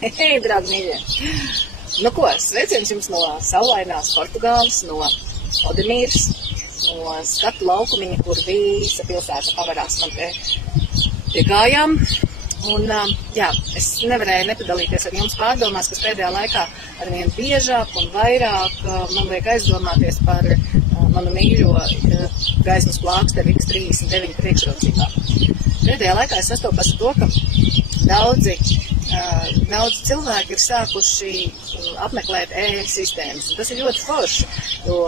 Hei, draugi mīļie! Nu ko, sveiciens jums no saulainās Portugāles, no Odemīras, no skatu laukumiņa, kur visa pilsēta pavarās man pie kājām. Un, jā, es nevarēju nepadalīties ar jums pārdomās, kas pēdējā laikā arvien biežāk un vairāk man liek aizdomāties par manu mīļo gaismas plāksteri X39 priekšrocībā. Pēdējā laikā es sastopos ar to, ka daudzi cilvēki ir sākuši apmeklēt e-sistēmas. Tas ir ļoti forši, jo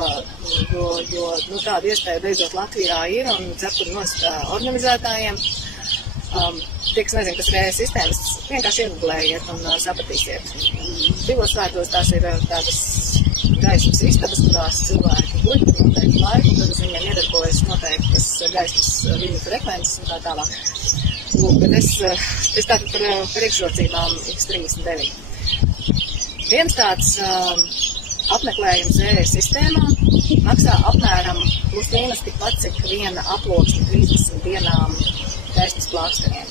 tāda iespēja beidzot Latvijā ir un cepuri nost organizētājiem. Tie, kas nezinu, kas ir e-sistēmas, vienkārši iegūlējiet un sapratīsiet. Divos vārdos tās ir tādas gaismas istabas, kurās cilvēki guļ par noteiktu laiku, tad uz viņiem iedarbojas noteiktas gaismas viļņu frekvences un tā tālāk. Bet es tātad par priekšrocībām X39. Viens tāds apmeklējums e-sistēmā maksā apmēram plus mīnus tikpat, cik viena aploksne 30 dienām gaismas plāksteriem.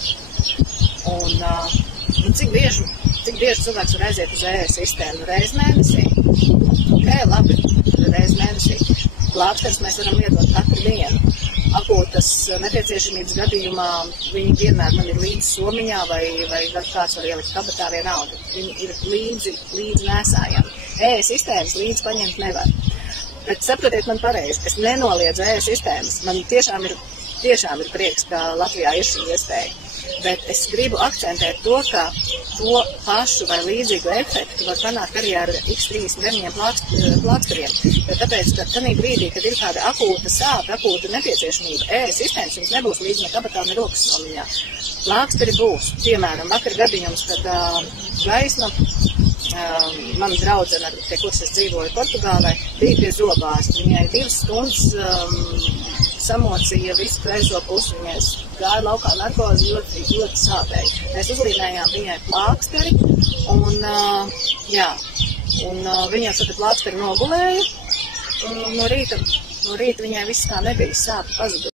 Un cik bieži cilvēks var aiziet uz e-sistēmu? Reiz mēnesī? Ok, labi, reiz mēnesī. Plāksters mēs varam lietot katru dienu. Akūtas nepieciešamības gadījumā viņi vienmēr man ir līdzi somiņā vai kāds var ielikt kabatā vienalga. Viņi ir līdzi nēsājami. E-sistēmas līdzi paņemt nevar. Bet sapratiet man pareizi, es nenoliedzu e-sistēmas. Man tiešām ir prieks, ka Latvijā ir šī iespēja. Bet es gribu akcentēt to, ka to pašu vai līdzīgu efektu var panākt arī ar X39 plāksteriem. Jo tāpēc, ka tādā brīdī, kad ir kāda akūta sāpe, akūta nepieciešamība, e-sistēmas jums nebūs līdzi ne kabatā, ne rokas somiņā. Plāksteri būs. Piemēram, vakar gadījums, kad gaisma, mana draudzene, pie kuras es dzīvoju Portugālē, bija pie zobārsta. Viņai 2 stundas samocīja visu kreiso pusi, viņai gāja laukā narkozi ļoti sāpēji. Mēs uzlīmējām viņai plāksteri, un viņa šo plāksteri nogulēja, un no rīta viņai viss kā nebija, sāpe pazuda.